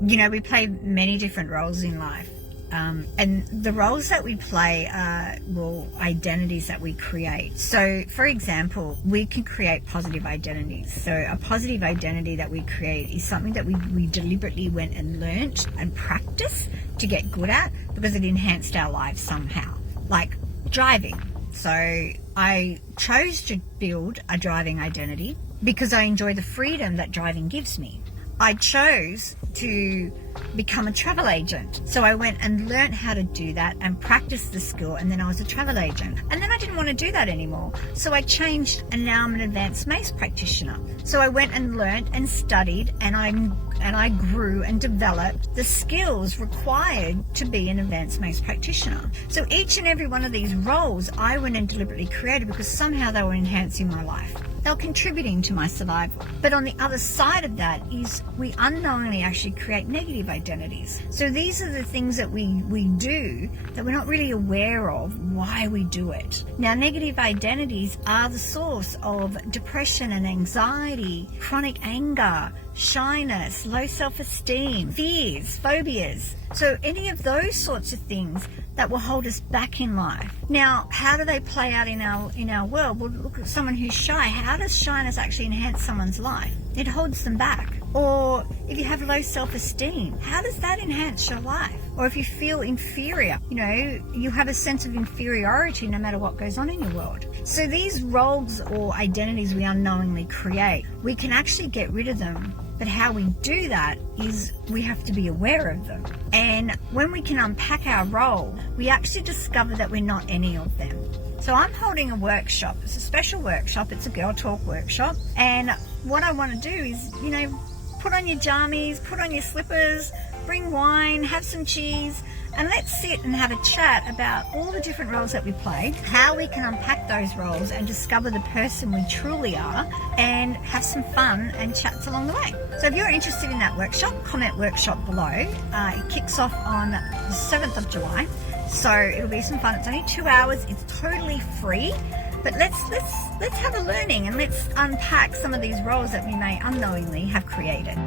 We play many different roles in life. And the roles that we play are, identities that we create. So, for example, we can create positive identities. So a positive identity that we create is something that we deliberately went and learnt and practiced to get good at because it enhanced our lives somehow. Like driving. So I chose to build a driving identity because I enjoy the freedom that driving gives me. I chose to become a travel agent. So I went and learnt how to do that and practiced the skill, and then I was a travel agent. And then I didn't want to do that anymore. So I changed, and now I'm an advanced mace practitioner. So I went and learnt and studied, and I grew and developed the skills required to be an advanced mace practitioner. So each and every one of these roles I went and deliberately created because somehow they were enhancing my life. They were contributing to my survival. But on the other side of that is we unknowingly actually create negative identities. So these are the things that we do that we're not really aware of why we do it. Now, negative identities are the source of depression and anxiety, chronic anger, shyness, low self-esteem, fears, phobias. So any of those sorts of things that will hold us back in life. Now, how do they play out in our world? Well, look at someone who's shy. How does shyness actually enhance someone's life? It holds them back. Or if you have low self-esteem, how does that enhance your life? Or if you feel inferior, you have a sense of inferiority no matter what goes on in your world. So these roles or identities we unknowingly create, we can actually get rid of them. But how we do that is we have to be aware of them. And when we can unpack our role, we actually discover that we're not any of them. So I'm holding a workshop. It's a special workshop. It's a girl talk workshop. And what I want to do is, put on your jammies, put on your slippers, bring wine, have some cheese, and let's sit and have a chat about all the different roles that we play, how we can unpack those roles and discover the person we truly are, and have some fun and chats along the way. So if you're interested in that workshop, comment workshop below. It kicks off on the 7th of July. So it'll be some fun. It's only 2 hours. It's totally free. But let's have a learning and let's unpack some of these roles that we may unknowingly have created.